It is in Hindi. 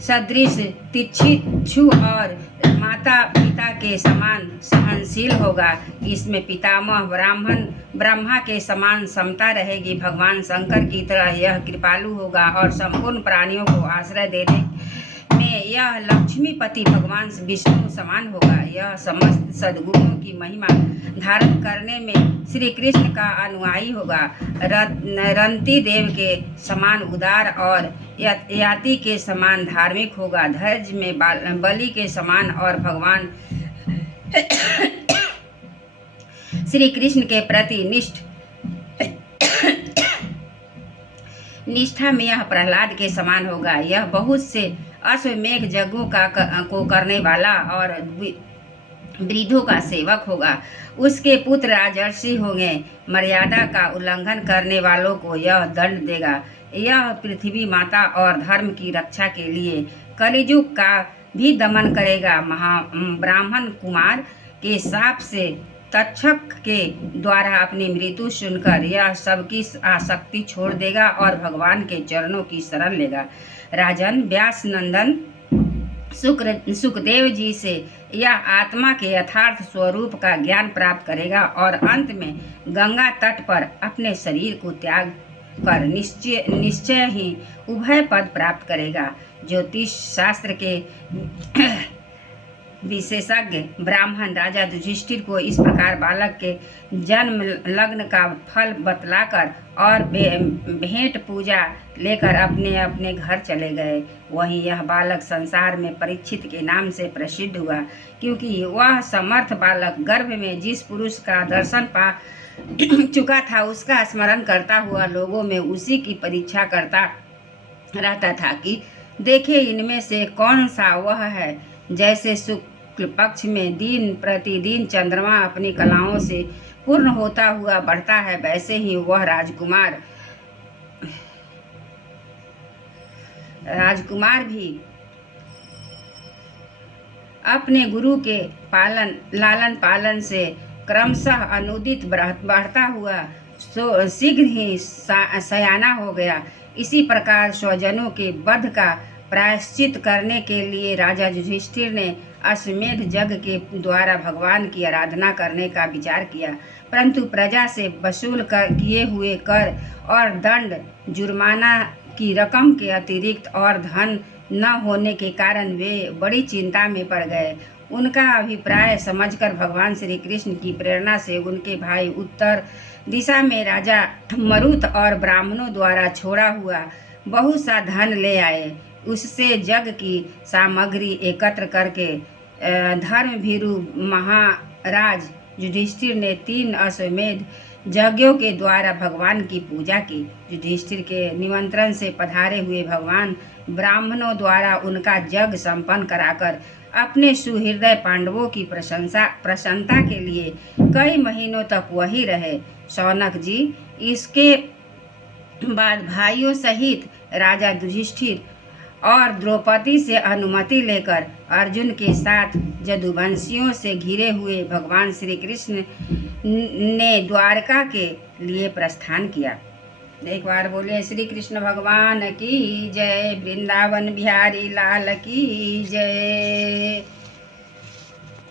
सदृश तिच्छू और माता पिता के समान सहनशील होगा। इसमें पितामह ब्रह्मा के समान समता रहेगी। भगवान शंकर की तरह यह कृपालु होगा और संपूर्ण प्राणियों को आश्रय देने में यह लक्ष्मीपति भगवान विष्णु समान होगा। यह समस्त सद्गुणों की महिमा धारण करने में श्री कृष्ण का अनुयायी होगा। रंती देव के समान उदार और याति के समान धार्मिक होगा। धैर्य में बलि के समान और भगवान श्री कृष्ण के प्रति निष्ठा में यह प्रहलाद के समान होगा। यह बहुत से अश्वमेघ यज्ञों को करने वाला और वृद्धों का सेवक होगा। उसके पुत्र राजर्षि होंगे। मर्यादा का उल्लंघन करने वालों को यह दंड देगा। यह पृथ्वी माता और धर्म की रक्षा के लिए कलियुग का भी दमन करेगा। ब्राह्मण कुमार के शाप से तक्षक के द्वारा अपनी मृत्यु सुनकर यह सबकी आसक्ति छोड़ देगा और भगवान के चरणों की शरण लेगा। राजन, व्यास नंदन सुखदेव जी से यह आत्मा के यथार्थ स्वरूप का ज्ञान प्राप्त करेगा और अंत में गंगा तट पर अपने शरीर को त्याग कर निश्चय ही उभय पद प्राप्त करेगा। ज्योतिष शास्त्र के विशेषज्ञ ब्राह्मण राजा युधिष्ठिर को इस प्रकार बालक के जन्म लग्न का फल बतलाकर और भेंट पूजा लेकर अपने अपने घर चले गए। वहीं यह बालक संसार में परीक्षित के नाम से प्रसिद्ध हुआ, क्योंकि वह समर्थ बालक गर्भ में जिस पुरुष का दर्शन पा चुका था उसका स्मरण करता हुआ लोगों में उसी की परीक्षा करता रहता था कि देखे इनमें से कौन सा वह है। जैसे शुक्ल पक्ष में दिन प्रतिदिन चंद्रमा अपनी कलाओं से पूर्ण होता हुआ बढ़ता है, वैसे ही वह राजकुमार भी अपने गुरु के लालन पालन से क्रमशः अनुदित बढ़ता हुआ शीघ्र ही सयाना हो गया। इसी प्रकार स्वजनों के वध का प्रायश्चित करने के लिए राजा युधिष्ठिर ने अश्वमेध यज्ञ के द्वारा भगवान की आराधना करने का विचार किया, परंतु प्रजा से वसूल किए हुए कर और दंड जुर्माना की रकम के अतिरिक्त और धन न होने के कारण वे बड़ी चिंता में पड़ गए। उनका अभिप्राय समझकर भगवान श्री कृष्ण की प्रेरणा से उनके भाई उत्तर दिशा में राजा मरुत और ब्राह्मणों द्वारा छोड़ा हुआ बहुत सा धन ले आए। उससे यज्ञ की सामग्री एकत्र करके धर्मभीरु महाराज युधिष्ठिर ने 3 अश्वमेध यज्ञों के द्वारा भगवान की पूजा की। युधिष्ठिर के निमंत्रण से पधारे हुए भगवान ब्राह्मणों द्वारा उनका यज्ञ संपन्न कराकर अपने सुहृदय पांडवों की प्रसन्नता के लिए कई महीनों तक वही रहे। शौनक जी, इसके बाद भाइयों सहित राजा युधिष्ठिर और द्रौपदी से अनुमति लेकर अर्जुन के साथ यदुवंशियों से घिरे हुए भगवान श्री कृष्ण ने द्वारका के लिए प्रस्थान किया। एक बार बोले श्री कृष्ण भगवान की जय, वृंदावन बिहारी लाल की जय।